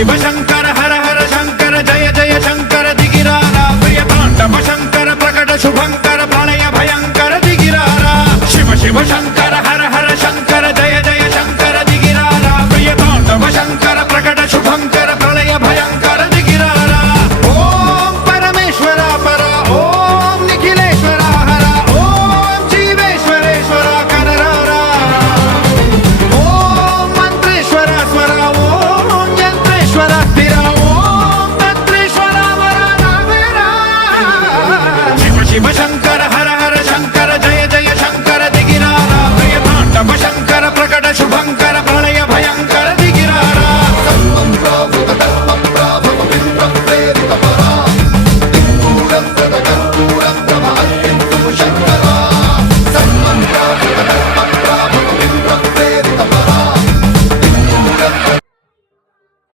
शिव शंकर हर हर शंकर जय जय शंकर दिगिरारा प्रिय तांडव शंकर प्रकट शुभंकर प्रलय भयंकर दिगिरारा शिव शिव शंकर